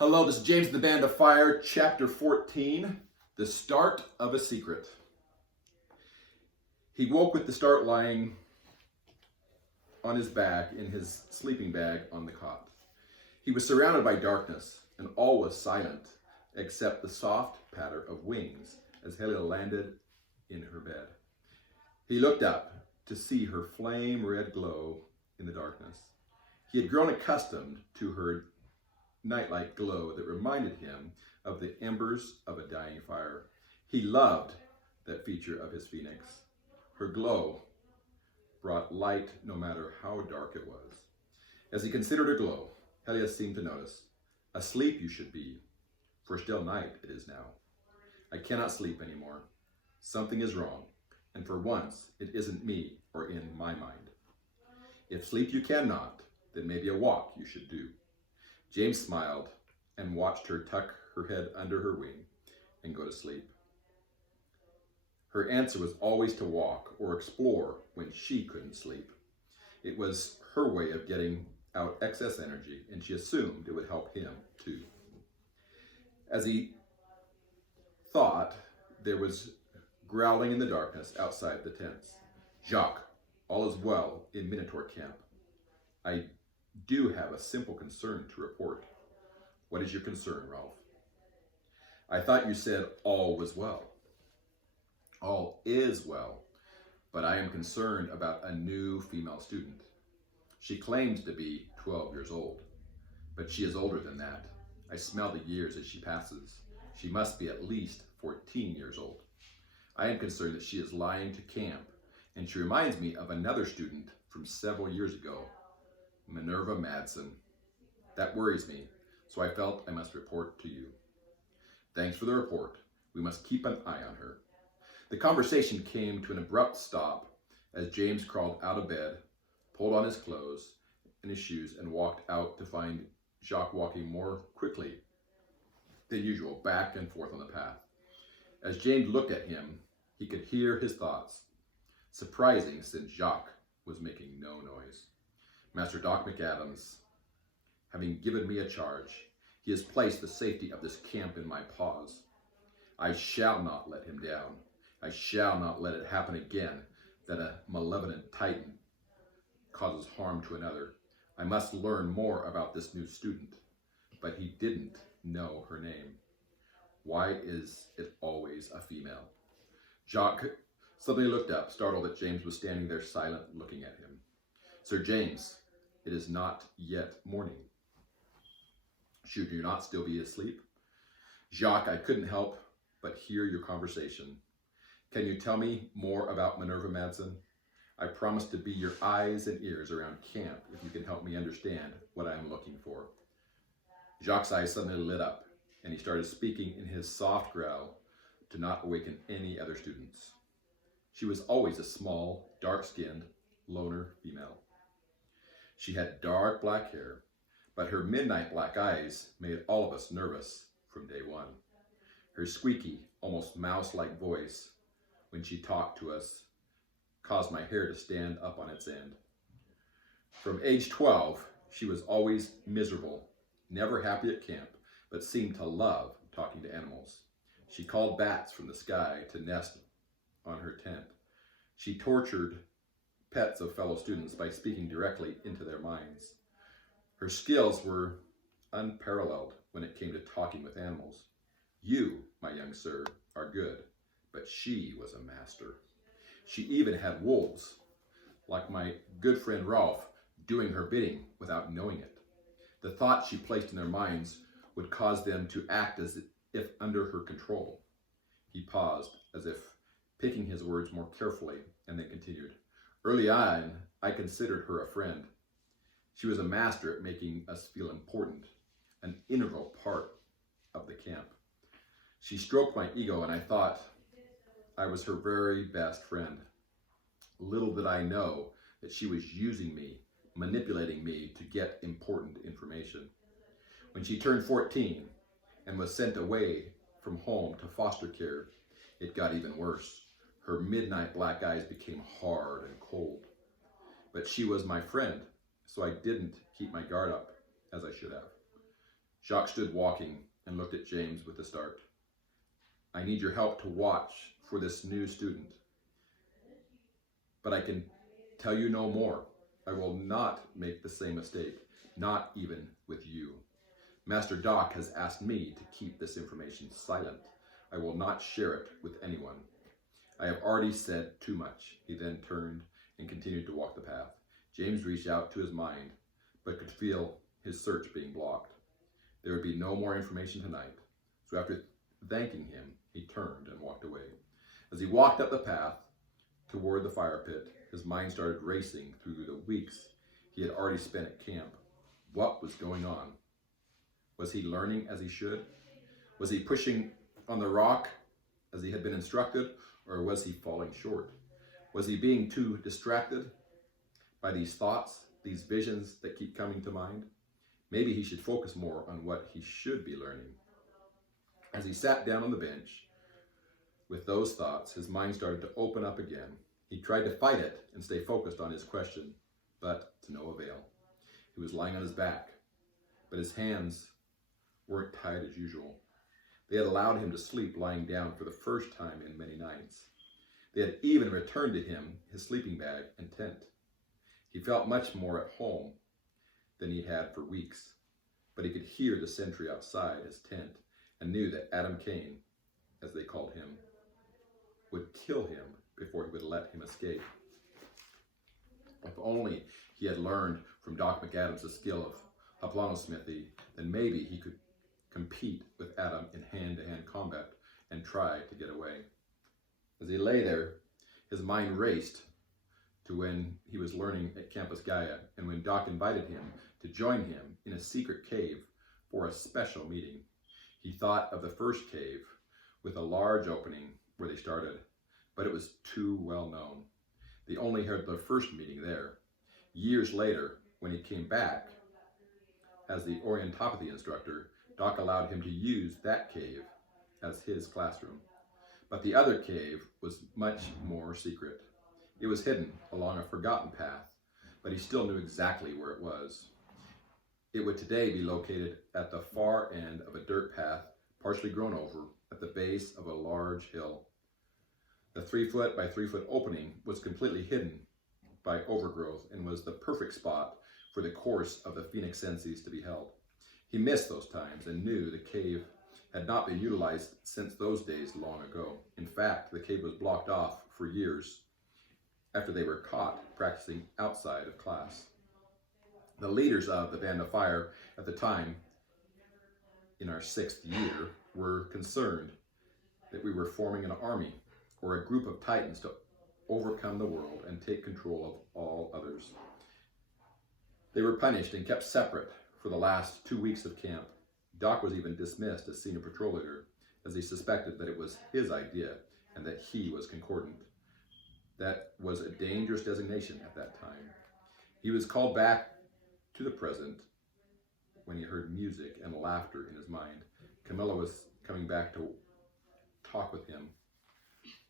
Hello, this is James and the Band of Fire, Chapter 14, The Start of a Secret. He woke with the start lying on his back in his sleeping bag on the cot. He was surrounded by darkness, and all was silent, except the soft patter of wings as Helia landed in her bed. He looked up to see her flame-red glow in the darkness. He had grown accustomed to her nightlight glow that reminded him of the embers of a dying fire. He loved that feature of his phoenix. Her glow brought light no matter how dark it was. As he considered her glow, Helia seemed to notice. Asleep you should be, for still night it is now. I cannot sleep anymore. Something is wrong, and for once it isn't me or in my mind. If sleep you cannot, then maybe a walk you should do. James smiled and watched her tuck her head under her wing and go to sleep. Her answer was always to walk or explore when she couldn't sleep. It was her way of getting out excess energy, and she assumed it would help him too. As he thought, there was growling in the darkness outside the tents. Jacques, all is well in Minotaur camp. I do have a simple concern to report. What is your concern, Rolf? I thought you said all was well. All is well, but I am concerned about a new female student. She claims to be 12 years old, but she is older than that. I smell the years as she passes. She must be at least 14 years old. I am concerned that she is lying to camp, and she reminds me of another student from several years ago, Minerva Madsen. That worries me, so I felt I must report to you. Thanks for the report. We must keep an eye on her. The conversation came to an abrupt stop as James crawled out of bed, pulled on his clothes and his shoes, and walked out to find Jacques walking more quickly than usual back and forth on the path. As James looked at him, he could hear his thoughts. Surprising, since Jacques was making no noise. Master Doc McAdams, having given me a charge, he has placed the safety of this camp in my paws. I shall not let him down. I shall not let it happen again that a malevolent titan causes harm to another. I must learn more about this new student, but he didn't know her name. Why is it always a female? Jacques suddenly looked up, startled that James was standing there silent, looking at him. Sir James, it is not yet morning. Should you not still be asleep? Jacques, I couldn't help but hear your conversation. Can you tell me more about Minerva Madsen? I promise to be your eyes and ears around camp if you can help me understand what I am looking for. Jacques' eyes suddenly lit up, and he started speaking in his soft growl to not awaken any other students. She was always a small, dark-skinned, loner female. She had dark black hair, but her midnight black eyes made all of us nervous from day one. Her squeaky, almost mouse-like voice when she talked to us caused my hair to stand up on its end. From age 12, she was always miserable, never happy at camp, but seemed to love talking to animals. She called bats from the sky to nest on her tent. She tortured pets of fellow students by speaking directly into their minds. Her skills were unparalleled when it came to talking with animals. You, my young sir, are good, but she was a master. She even had wolves, like my good friend Rolf, doing her bidding without knowing it. The thoughts she placed in their minds would cause them to act as if under her control. He paused, as if picking his words more carefully, and then continued. Early on, I considered her a friend. She was a master at making us feel important, an integral part of the camp. She stroked my ego, and I thought I was her very best friend. Little did I know that she was using me, manipulating me to get important information. When she turned 14 and was sent away from home to foster care, it got even worse. Her midnight black eyes became hard and cold. But she was my friend, so I didn't keep my guard up as I should have. Jacques stood walking and looked at James with a start. I need your help to watch for this new student. But I can tell you no more. I will not make the same mistake, not even with you. Master Doc has asked me to keep this information silent. I will not share it with anyone. I have already said too much. He then turned and continued to walk the path. James reached out to his mind, but could feel his search being blocked. There would be no more information tonight. So after thanking him, he turned and walked away. As he walked up the path toward the fire pit, his mind started racing through the weeks he had already spent at camp. What was going on? Was he learning as he should? Was he pushing on the rock as he had been instructed, or was he falling short? Was he being too distracted by these thoughts, these visions that keep coming to mind? Maybe he should focus more on what he should be learning. As he sat down on the bench with those thoughts, his mind started to open up again. He tried to fight it and stay focused on his question, but to no avail. He was lying on his back, but his hands weren't tied as usual. They had allowed him to sleep lying down for the first time in many nights. They had even returned to him his sleeping bag and tent. He felt much more at home than he had for weeks, but he could hear the sentry outside his tent and knew that Adam Kane, as they called him, would kill him before he would let him escape. If only he had learned from Doc McAdams the skill of haplanosmithy, then maybe he could compete with Adam in hand-to-hand combat and try to get away. As he lay there, his mind raced to when he was learning at Campus Gaia and when Doc invited him to join him in a secret cave for a special meeting. He thought of the first cave with a large opening where they started, but it was too well known. They only heard the first meeting there. Years later, when he came back as the orientopathy instructor, Doc allowed him to use that cave as his classroom. But the other cave was much more secret. It was hidden along a forgotten path, but he still knew exactly where it was. It would today be located at the far end of a dirt path, partially grown over, at the base of a large hill. The 3-foot by 3-foot opening was completely hidden by overgrowth and was the perfect spot for the course of the Phoenix Senses to be held. He missed those times and knew the cave had not been utilized since those days long ago. In fact, the cave was blocked off for years after they were caught practicing outside of class. The leaders of the Band of Fire at the time, in our 6th year, were concerned that we were forming an army or a group of titans to overcome the world and take control of all others. They were punished and kept separate for the last 2 weeks of camp. Doc was even dismissed as senior patrol leader, as he suspected that it was his idea and that he was concordant. That was a dangerous designation at that time. He was called back to the present when he heard music and laughter in his mind. Camilla was coming back to talk with him.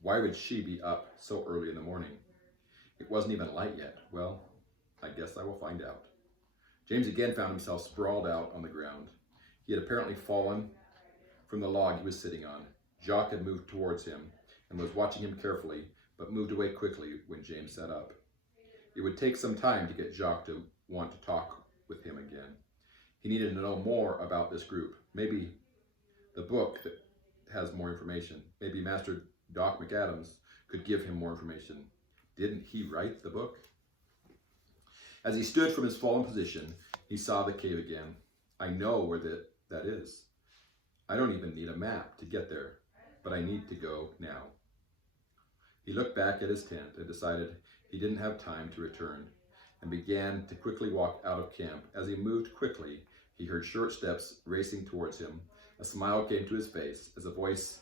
Why would she be up so early in the morning? It wasn't even light yet. Well, I guess I will find out. James again found himself sprawled out on the ground. He had apparently fallen from the log he was sitting on. Jacques had moved towards him and was watching him carefully, but moved away quickly when James sat up. It would take some time to get Jacques to want to talk with him again. He needed to know more about this group. Maybe the book that has more information. Maybe Master Doc McAdams could give him more information. Didn't he write the book? As he stood from his fallen position, he saw the cave again. I know where that is. I don't even need a map to get there, but I need to go now. He looked back at his tent and decided he didn't have time to return and began to quickly walk out of camp. As he moved quickly, he heard short steps racing towards him. A smile came to his face as a voice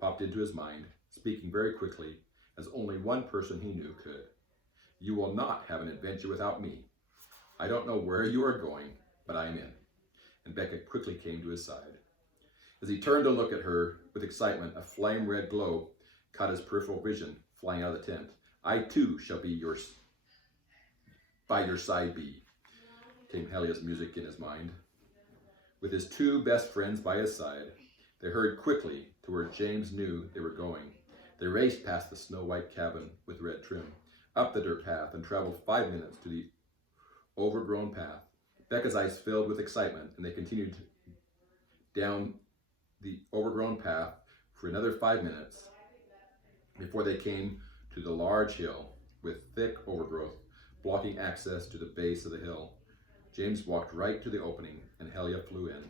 popped into his mind, speaking very quickly, as only one person he knew could. You will not have an adventure without me. I don't know where you are going, but I'm in. And Becca quickly came to his side. As he turned to look at her with excitement, a flame red glow caught his peripheral vision flying out of the tent. I too shall be by your side be, came Helia's music in his mind. With his two best friends by his side, they hurried quickly to where James knew they were going. They raced past the snow-white cabin with red trim, up the dirt path, and traveled 5 minutes to the overgrown path. Becca's eyes filled with excitement, and they continued down the overgrown path for another 5 minutes before they came to the large hill with thick overgrowth blocking access to the base of the hill. James walked right to the opening, and Helia flew in.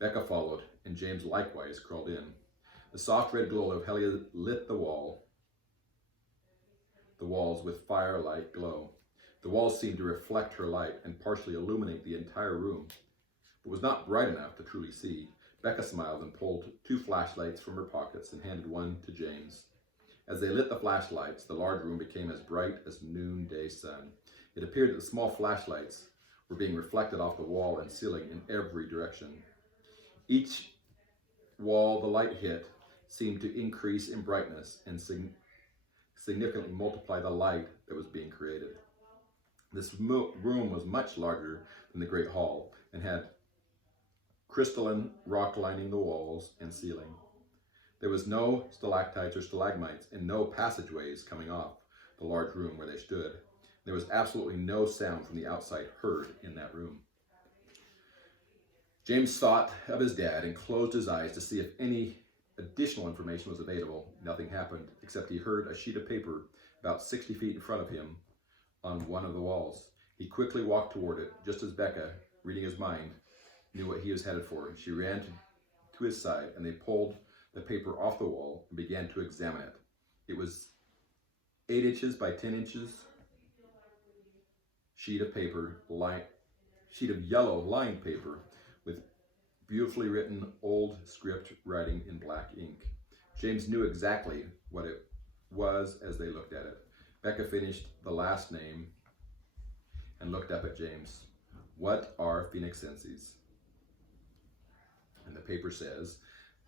Becca followed, and James likewise crawled in. The soft red glow of Helia lit the walls with firelight glow. The walls seemed to reflect her light and partially illuminate the entire room. It was not bright enough to truly see. Becca smiled and pulled 2 flashlights from her pockets and handed one to James. As they lit the flashlights, the large room became as bright as noonday sun. It appeared that the small flashlights were being reflected off the wall and ceiling in every direction. Each wall the light hit seemed to increase in brightness and significantly multiply the light that was being created. This room was much larger than the Great Hall and had crystalline rock lining the walls and ceiling. There was no stalactites or stalagmites and no passageways coming off the large room where they stood. There was absolutely no sound from the outside heard in that room. James thought of his dad and closed his eyes to see if any additional information was available. Nothing happened, except he heard a sheet of paper about 60 feet in front of him on one of the walls. He quickly walked toward it, just as Becca, reading his mind, knew what he was headed for. She ran to his side, and they pulled the paper off the wall and began to examine it. It was 8 inches by 10 inches sheet of yellow lined paper with beautifully written old script writing in black ink. James knew exactly what it was as they looked at it. Becca finished the last name and looked up at James. "What are phoenixenses?" And the paper says,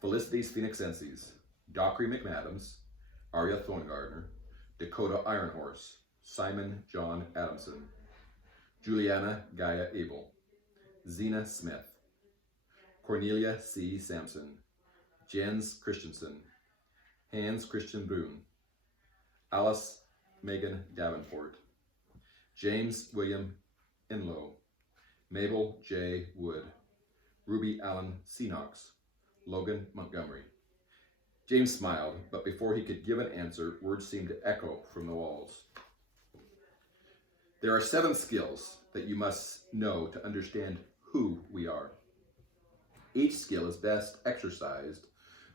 Felicity's phoenixenses, Dockery McMadams, Arya Thorngardner, Dakota Ironhorse, Simon John Adamson, Juliana Gaia Abel, Zena Smith, Cornelia C. Sampson, Jens Christensen, Hans Christian Boone, Alice Megan Davenport, James William Enlow, Mabel J. Wood, Ruby Allen Seanox, Logan Montgomery. James smiled, but before he could give an answer, words seemed to echo from the walls. There are 7 skills that you must know to understand who we are. Each skill is best exercised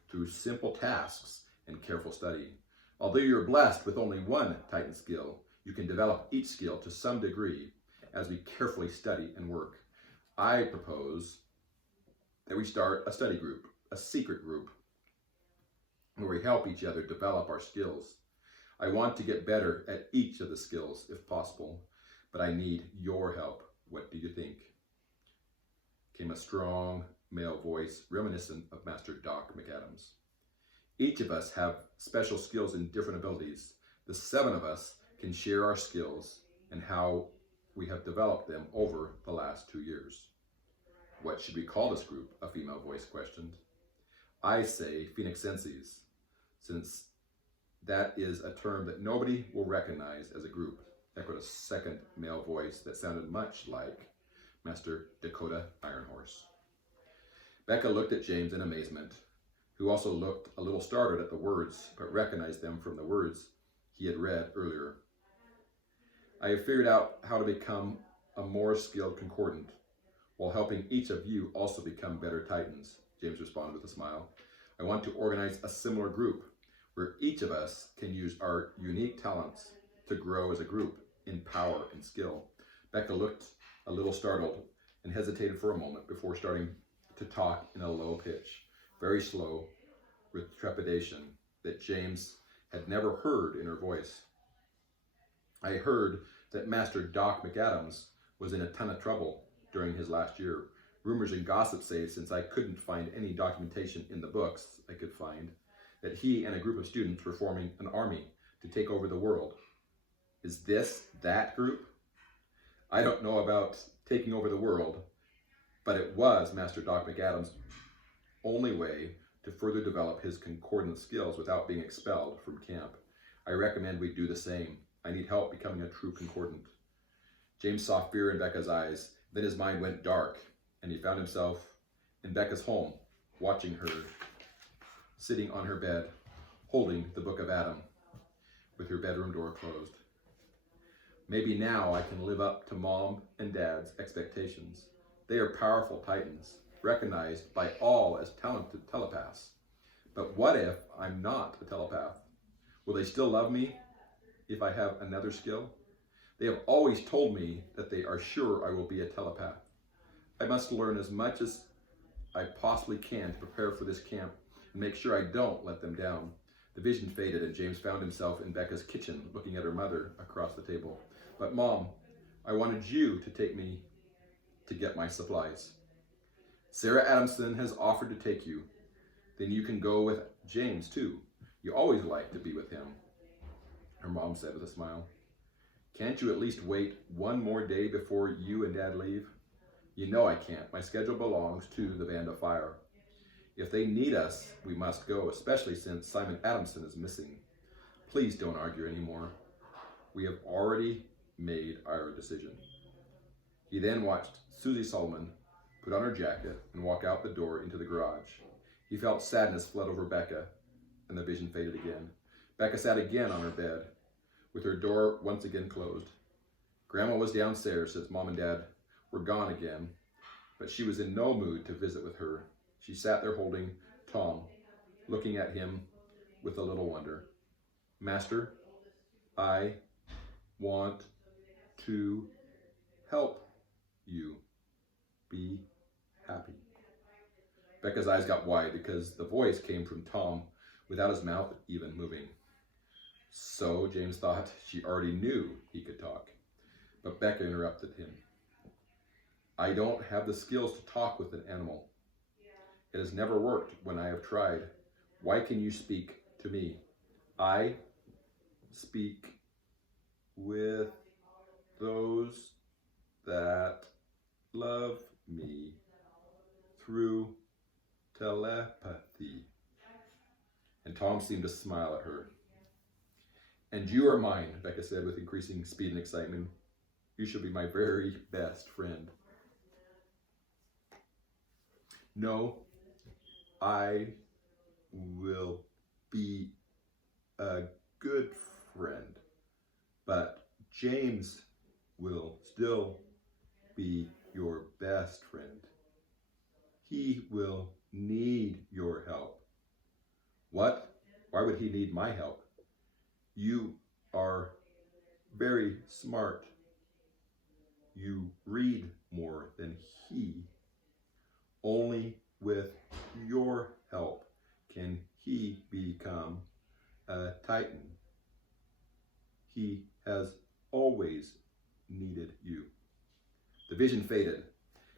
through simple tasks and careful study. Although you're blessed with only one Titan skill, you can develop each skill to some degree as we carefully study and work. I propose that we start a study group, a secret group, where we help each other develop our skills. I want to get better at each of the skills if possible, but I need your help. What do you think? Came a strong male voice reminiscent of Master Doc McAdams. Each of us have special skills and different abilities. The 7 of us can share our skills and how we have developed them over the last 2 years. What should we call this group? A female voice questioned. I say phoenixenses, since that is a term that nobody will recognize as a group, echoed a second male voice that sounded much like Master Dakota Ironhorse. Becca looked at James in amazement, who also looked a little startled at the words, but recognized them from the words he had read earlier. I have figured out how to become a more skilled concordant, while helping each of you also become better Titans, James responded with a smile. I want to organize a similar group where each of us can use our unique talents to grow as a group in power and skill. Becca looked a little startled and hesitated for a moment before starting to talk in a low pitch, very slow, with trepidation that James had never heard in her voice. I heard that Master Doc McAdams was in a ton of trouble during his last year. Rumors and gossip say, since I couldn't find any documentation in the books I could find, that he and a group of students were forming an army to take over the world. Is this that group? I don't know about taking over the world, but it was Master Doc McAdams' only way to further develop his concordant skills without being expelled from camp. I recommend we do the same. I need help becoming a true concordant. James saw fear in Becca's eyes. Then his mind went dark, and he found himself in Becca's home, watching her, sitting on her bed, holding the Book of Adam, with her bedroom door closed. Maybe now I can live up to Mom and Dad's expectations. They are powerful titans, recognized by all as talented telepaths. But what if I'm not a telepath? Will they still love me if I have another skill? They have always told me that they are sure I will be a telepath. I must learn as much as I possibly can to prepare for this camp and make sure I don't let them down. The vision faded and James found himself in Becca's kitchen looking at her mother across the table. But Mom, I wanted you to take me to get my supplies. Sarah Adamson has offered to take you. Then you can go with James too. You always like to be with him, her mom said with a smile. Can't you at least wait one more day before you and Dad leave? You know I can't. My schedule belongs to the Band of Fire. If they need us, we must go, especially since Simon Adamson is missing. Please don't argue anymore. We have already made our decision. He then watched Susie Solomon put on her jacket and walk out the door into the garage. He felt sadness flood over Becca, and the vision faded again. Becca sat again on her bed, with her door once again closed. Grandma was downstairs since Mom and Dad were gone again, but she was in no mood to visit with her. She sat there holding Tom, looking at him with a little wonder. Master, I want to help you be happy. Becca's eyes got wide because the voice came from Tom without his mouth even moving. So James thought she already knew he could talk. But Becca interrupted him. I don't have the skills to talk with an animal. It has never worked when I have tried. Why can you speak to me? I speak with those that love me through telepathy. And Tom seemed to smile at her. And you are mine, Becca said with increasing speed and excitement. You shall be my very best friend. No, I will be a good friend, but James will still be your best friend. He will need your help. What? Why would he need my help? You are very smart. You read more than he. Only with your help can he become a Titan. He has always needed you. The vision faded,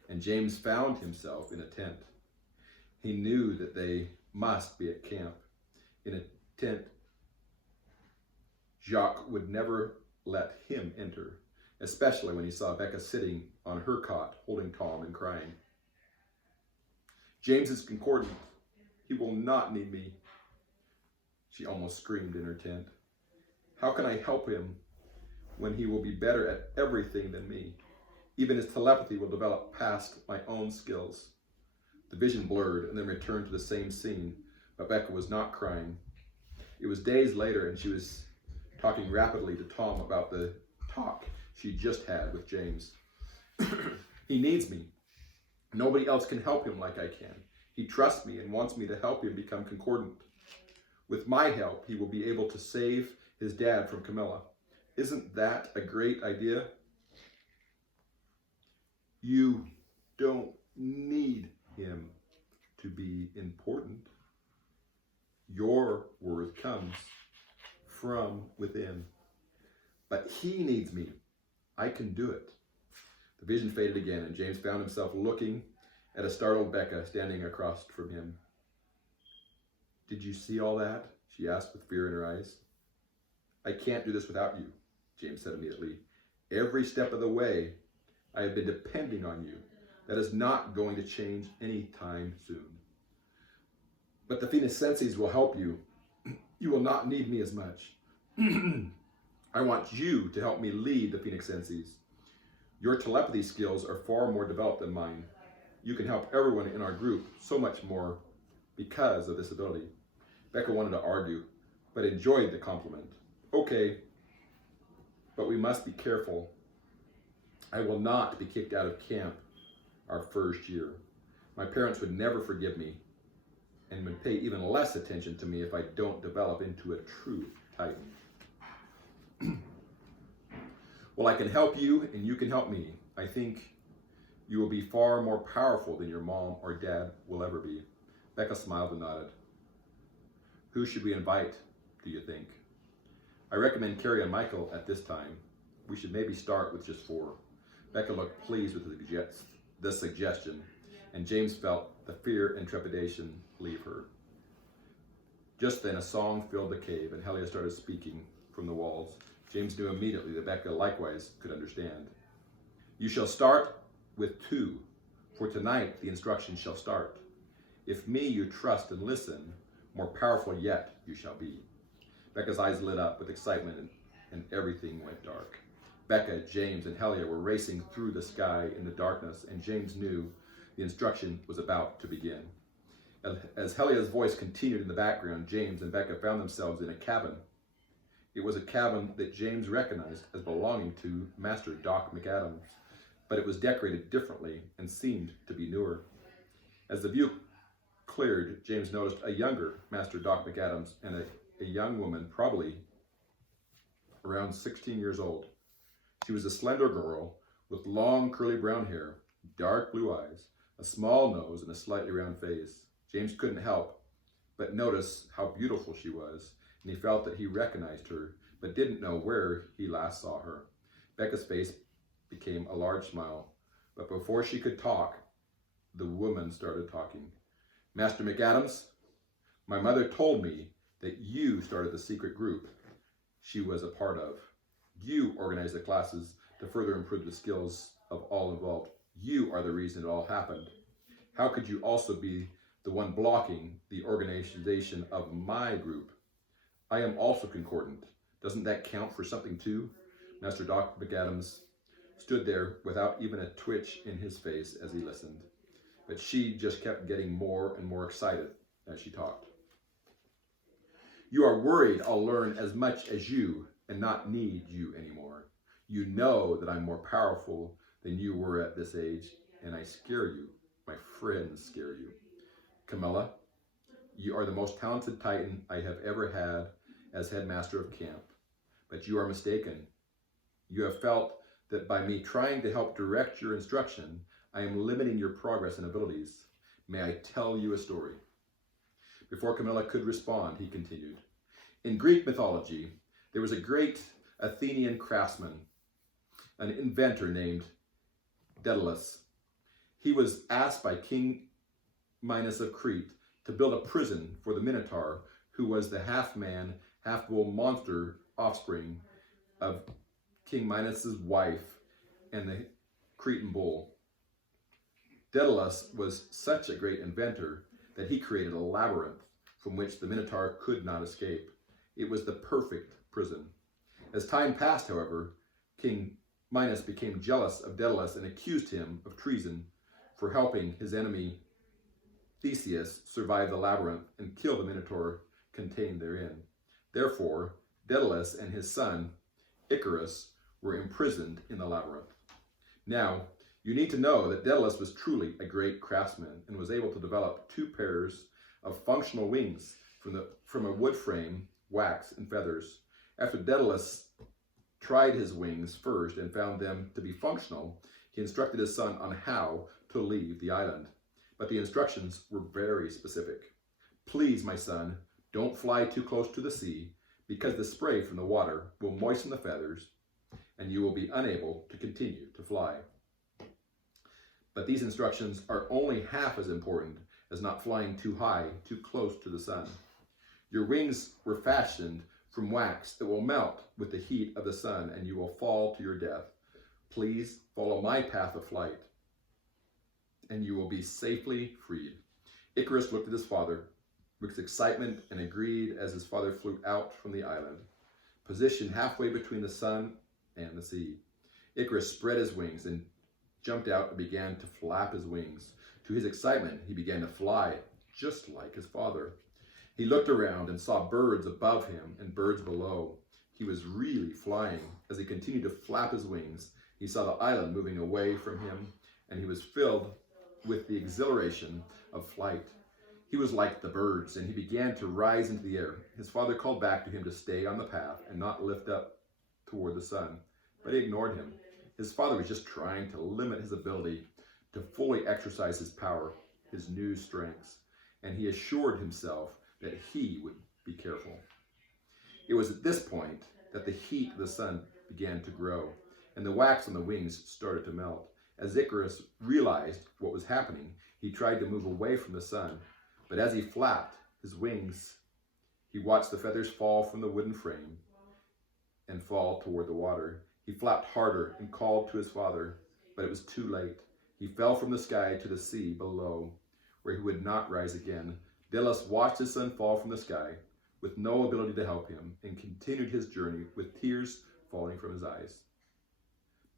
and James found himself in a tent. He knew that they must be at camp. In a tent, Jacques would never let him enter, especially when he saw Becca sitting on her cot, holding Tom and crying. James is concordant. He will not need me, she almost screamed in her tent. How can I help him when he will be better at everything than me? Even his telepathy will develop past my own skills. The vision blurred and then returned to the same scene, but Becca was not crying. It was days later and she was talking rapidly to Tom about the talk she just had with James. He needs me. Nobody else can help him like I can. He trusts me and wants me to help him become concordant. With my help, he will be able to save his dad from Camilla. Isn't that a great idea? You don't need him to be important. Your worth comes from within. But he needs me. I can do it. The vision faded again, and James found himself looking at a startled Becca standing across from him. Did you see all that? She asked with fear in her eyes. I can't do this without you, James said immediately. Every step of the way, I have been depending on you. That is not going to change anytime soon. But the Phoenix Senses will help you. You will not need me as much. I want you to help me lead the Phoenix Senses. Your telepathy skills are far more developed than mine. You can help everyone in our group so much more because of this ability. Becca wanted to argue, but enjoyed the compliment. Okay, but we must be careful. I will not be kicked out of camp our first year. My parents would never forgive me and would pay even less attention to me if I don't develop into a true Titan. Well, I can help you and you can help me. I think you will be far more powerful than your mom or dad will ever be. Becca smiled and nodded. Who should we invite, do you think? I recommend Carrie and Michael at this time. We should maybe start with just 4. Becca looked pleased with the suggestion, and James felt the fear and trepidation leave her. Just then a song filled the cave, and Helia started speaking from the walls. James knew immediately that Becca likewise could understand. You shall start with 2, for tonight the instruction shall start. If me you trust and listen, more powerful yet you shall be. Becca's eyes lit up with excitement and everything went dark. Becca, James, and Helia were racing through the sky in the darkness, and James knew the instruction was about to begin. As Helia's voice continued in the background, James and Becca found themselves in a cabin. It was a cabin that James recognized as belonging to Master Doc McAdams, but it was decorated differently and seemed to be newer. As the view cleared, James noticed a younger Master Doc McAdams and a young woman, probably around 16 years old. She was a slender girl with long curly brown hair, dark blue eyes, a small nose, and a slightly round face. James couldn't help but notice how beautiful she was, and he felt that he recognized her, but didn't know where he last saw her. Becca's face became a large smile, but before she could talk, the woman started talking. Master McAdams, my mother told me that you started the secret group she was a part of. You organized the classes to further improve the skills of all involved. You are the reason it all happened. How could you also be the one blocking the organization of my group? I am also concordant. Doesn't that count for something too? Master Doc McAdams stood there without even a twitch in his face as he listened. But she just kept getting more and more excited as she talked. You are worried I'll learn as much as you and not need you anymore. You know that I'm more powerful than you were at this age, and I scare you. My friends scare you. Camilla, you are the most talented Titan I have ever had as headmaster of camp, but you are mistaken. You have felt that by me trying to help direct your instruction, I am limiting your progress and abilities. May I tell you a story? Before Camilla could respond, he continued. In Greek mythology, there was a great Athenian craftsman, an inventor named Daedalus. He was asked by King Minos of Crete to build a prison for the Minotaur, who was the half-man, half-bull monster offspring of King Minos' wife and the Cretan bull. Daedalus was such a great inventor that he created a labyrinth from which the Minotaur could not escape. It was the perfect prison. As time passed, however, King Minos became jealous of Daedalus and accused him of treason for helping his enemy Theseus survive the labyrinth and kill the Minotaur contained therein. Therefore, Daedalus and his son, Icarus, were imprisoned in the labyrinth. Now, you need to know that Daedalus was truly a great craftsman and was able to develop 2 pairs of functional wings from a wood frame, wax, and feathers. After Daedalus tried his wings first and found them to be functional, he instructed his son on how to leave the island. But the instructions were very specific. Please, my son, don't fly too close to the sea, because the spray from the water will moisten the feathers and you will be unable to continue to fly. But these instructions are only half as important as not flying too high, too close to the sun. Your wings were fashioned from wax that will melt with the heat of the sun and you will fall to your death. Please follow my path of flight. and you will be safely freed." Icarus looked at his father with excitement and agreed as his father flew out from the island, positioned halfway between the sun and the sea. Icarus spread his wings and jumped out and began to flap his wings. To his excitement, he began to fly, just like his father. He looked around and saw birds above him and birds below. He was really flying. As he continued to flap his wings, he saw the island moving away from him, and he was filled with the exhilaration of flight. He was like the birds, and he began to rise into the air. His father called back to him to stay on the path and not lift up toward the sun, but he ignored him. His father was just trying to limit his ability to fully exercise his power, his new strengths, and he assured himself that he would be careful. It was at this point that the heat of the sun began to grow, and the wax on the wings started to melt. As Icarus realized what was happening, he tried to move away from the sun, but as he flapped his wings, he watched the feathers fall from the wooden frame and fall toward the water. He flapped harder and called to his father, but it was too late. He fell from the sky to the sea below, where he would not rise again. Delos watched his son fall from the sky with no ability to help him and continued his journey with tears falling from his eyes.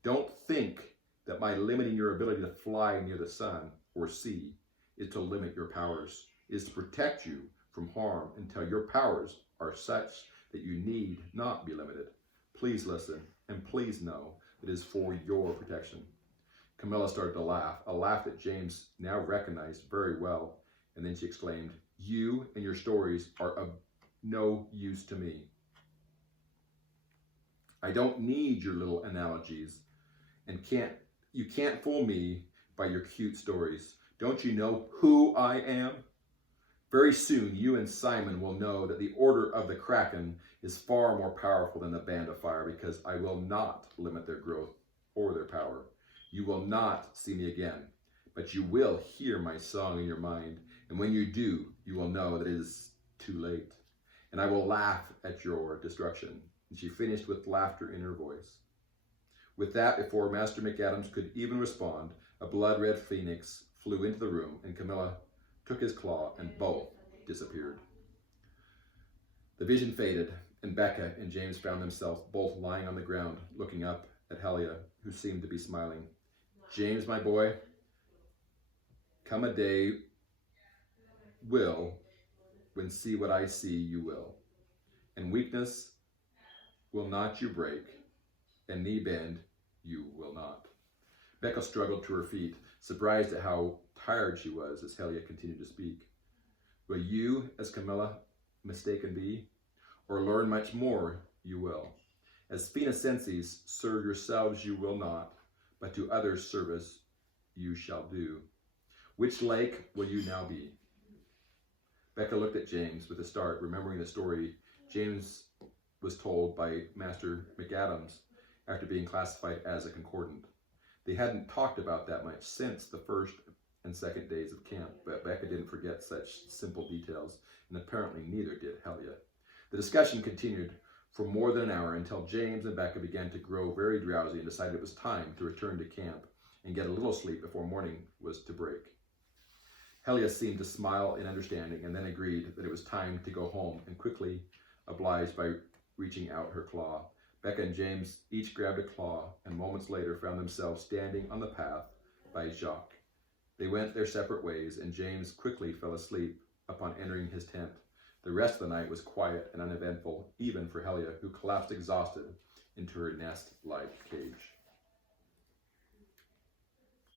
Don't think that by limiting your ability to fly near the sun or sea is to limit your powers. It is to protect you from harm until your powers are such that you need not be limited. Please listen, and please know that it is for your protection. Camilla started to laugh, a laugh that James now recognized very well, and then she exclaimed, "You and your stories are of no use to me. I don't need your little analogies, and you can't fool me by your cute stories. Don't you know who I am? Very soon you and Simon will know that the order of the Kraken is far more powerful than the Band of Fire, because I will not limit their growth or their power. You will not see me again, but you will hear my song in your mind, and when you do, you will know that it is too late, and I will laugh at your destruction." And she finished with laughter in her voice. With that, before Master McAdams could even respond, a blood-red phoenix flew into the room, and Camilla took his claw, and both disappeared. The vision faded, and Becca and James found themselves both lying on the ground, looking up at Helia, who seemed to be smiling. "James, my boy, come a day will, when see what I see you will, and weakness will not you break, and knee bend you will not." Becca struggled to her feet, surprised at how tired she was as Helia continued to speak. "Will you, as Camilla, mistaken be, or learn much more you will? As Phoenicenses, serve yourselves you will not, but to others service you shall do. Which lake will you now be?" Becca looked at James with a start, remembering the story James was told by Master McAdams after being classified as a concordant. They hadn't talked about that much since the first and second days of camp, but Becca didn't forget such simple details, and apparently neither did Helia. The discussion continued for more than an hour until James and Becca began to grow very drowsy and decided it was time to return to camp and get a little sleep before morning was to break. Helia seemed to smile in understanding and then agreed that it was time to go home, and quickly obliged by reaching out her claw. Becca and James each grabbed a claw, and moments later found themselves standing on the path by Jacques. They went their separate ways, and James quickly fell asleep upon entering his tent. The rest of the night was quiet and uneventful, even for Helia, who collapsed exhausted into her nest-like cage.